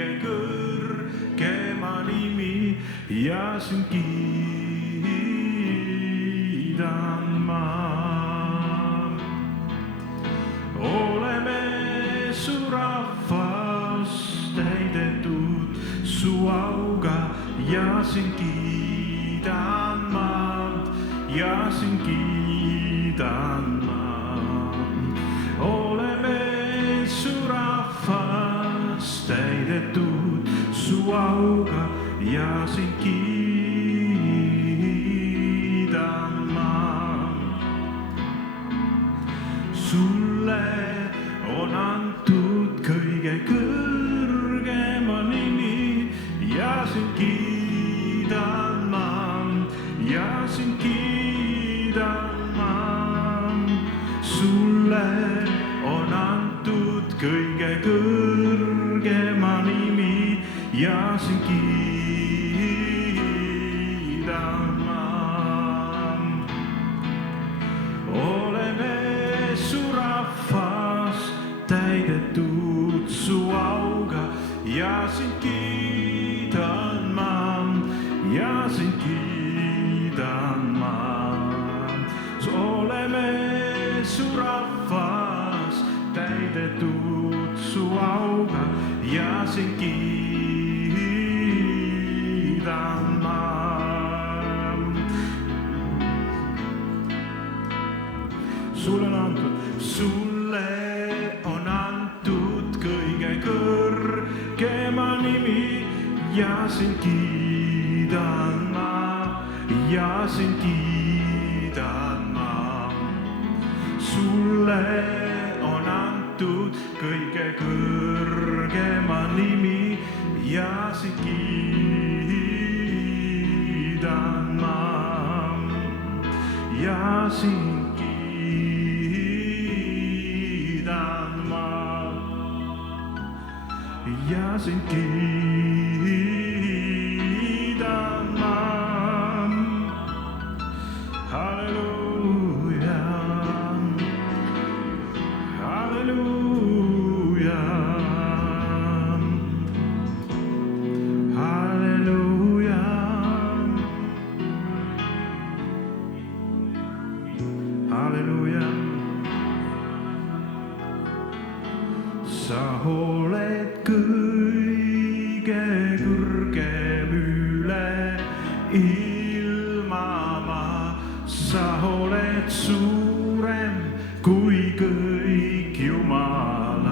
kõige kõrgema nimi ja sind kiidan ma. Oleme su rahvas täidetud su auga ja sind kiidan ma, ja sind kiidan ma. Oleme su rahvas täidetud su auga ja sind kiidan ma. Sulle on antud kõige kõrgema nimi ja sind kiidan ma, ja sind kiidan ma. Sulle on antud kõige kõrgema nimi ja sind kiidan ma. Oleme su rahvas täidetud su auga ja sind kiidan ma, ja sind kiidan ma. Oleme su rahvas täidetud su auga ja sind kiidan ma. Sulle on antud kõige kõrgema nimi ja sind kiidan ma, ja sind kiidan ma. Sulle on antud kõige kõrgema nimi ja sind kiidan ma, ja sind ja sind kiidan ma. Halleluja, halleluja, halleluja, halleluja. Sa oled kõige kõrgem üle ilmamaa, sa oled suurem kui kõik jumalad.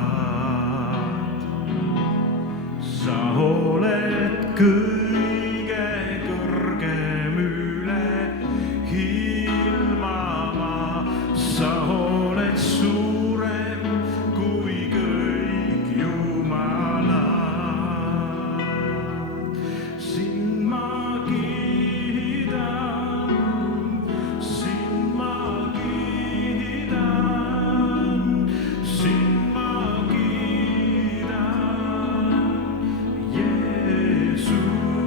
Sa oled kõige kõrgem üle ilmamaa, sa oled suurem kui kõik jumalad. Sind ma kiidan, sind ma kiidan, sind ma kiidan, Jeesus.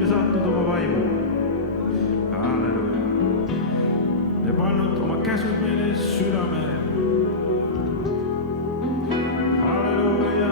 meile saatnud oma vaimu. Halleluuja. Ja pannud oma käsud meile südame. Halleluuja.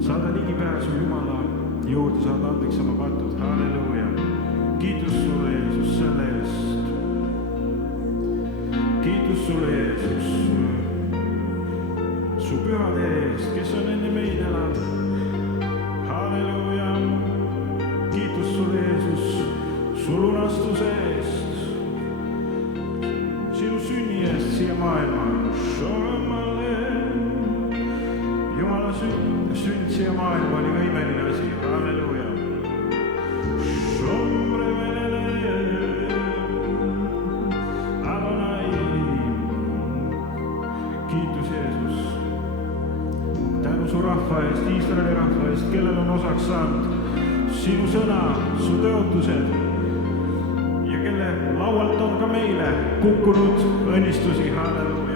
Saada ligipääsu Jumala juurde, saada andeks oma patud. Halleluuja. Kiitus sulle, Jeesus, selle eest. Kiitus sulle, Jeesus, su pühade eest, kes on enne meid elanud. Halleluuja. Kiitus sulle, Jeesus, su lunastuse eest, sinu sünni eest siia maailma. Jumala sünd siia maailma oli ka imeline asi. Halleluuja. Kiitus, Jeesus. Tänu su rahva eest, Iisraeli rahva eest, kellel on osaks saanud sinu sõna, su tõotused ja kelle laualt on ka meile kukkunud õnnistusi. Halleluuja.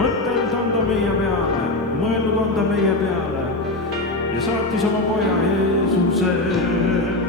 mõtelnud on ta meie peale, mõelnud on ta meie peale ja saatis oma poja Jeesuse.